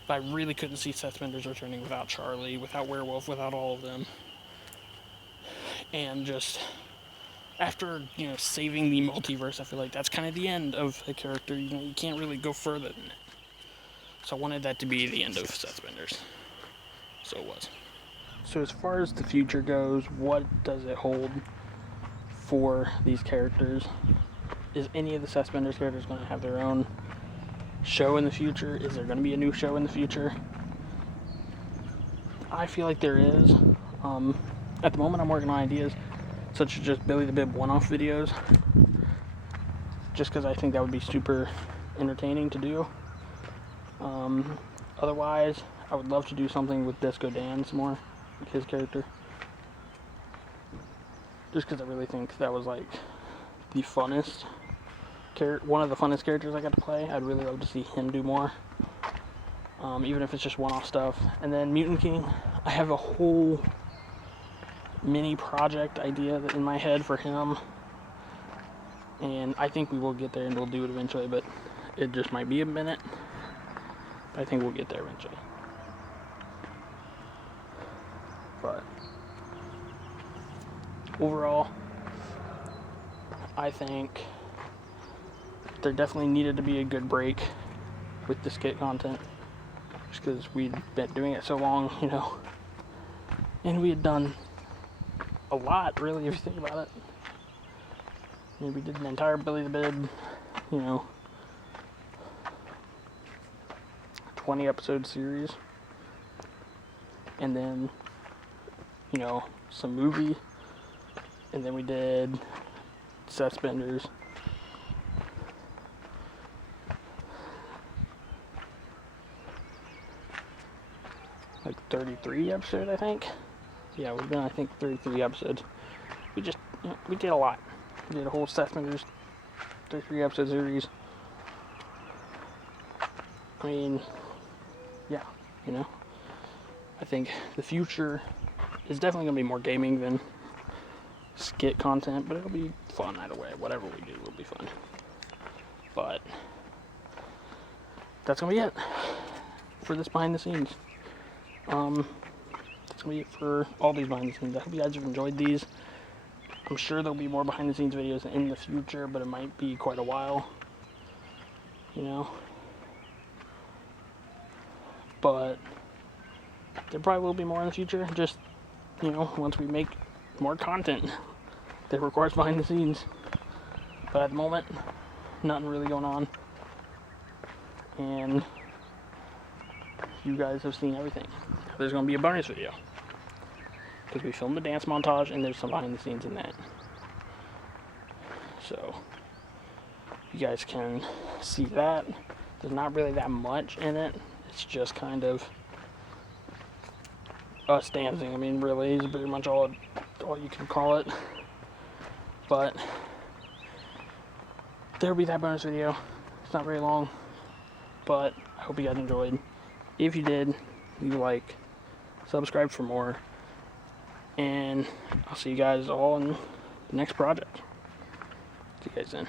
but I really couldn't see Sethspenders returning without Charlie, without Werewolf, without all of them. And just after, saving the multiverse, I feel like that's kind of the end of a character. You can't really go further than that. So I wanted that to be the end of Sethspenders. So it was. So as far as the future goes, what does it hold for these characters? Is any of the Sethspenders characters going to have their own show in the future? Is there going to be a new show in the future? I feel like there is. At the moment, I'm working on ideas such as just Billy the Bib one-off videos, just because I think that would be super entertaining to do. Otherwise, I would love to do something with Disco Dan some more, like his character, just because I really think that was the funnest one of the funnest characters I got to play. I'd really love to see him do more, even if it's just one-off stuff. And then Mutant King, I have a whole mini project idea in my head for him, and I think we will get there and we'll do it eventually, but it just might be a minute. I think we'll get there eventually. But overall, I think there definitely needed to be a good break with the skit content, just because we'd been doing it so long, and we had done a lot, really, if you think about it. We did an entire Billy the Bib, 20 episode series, and then some movie, and then we did Sethspenders, 33 episode, I think. Yeah, we've done, I think, 33 episodes. We just, we did a lot. We did a whole Sethspenders 33 episode series. I mean, yeah, I think the future is definitely going to be more gaming than skit content, but it'll be fun either way. Whatever we do will be fun. But that's going to be it for this behind the scenes. That's going to be it for all these behind the scenes. I hope you guys have enjoyed these. I'm sure there'll be more behind the scenes videos in the future, but it might be quite a while. But there probably will be more in the future, just, once we make more content that requires behind the scenes. But at the moment, nothing really going on. And you guys have seen everything. There's going to be a bonus video, because we filmed the dance montage and there's some behind the scenes in that. So you guys can see that. There's not really that much in it. It's just kind of us dancing. I mean, really, is pretty much all you can call it. But there'll be that bonus video. It's not very long, but I hope you guys enjoyed. If you did, leave a like, subscribe for more, and I'll see you guys all in the next project. See you guys then.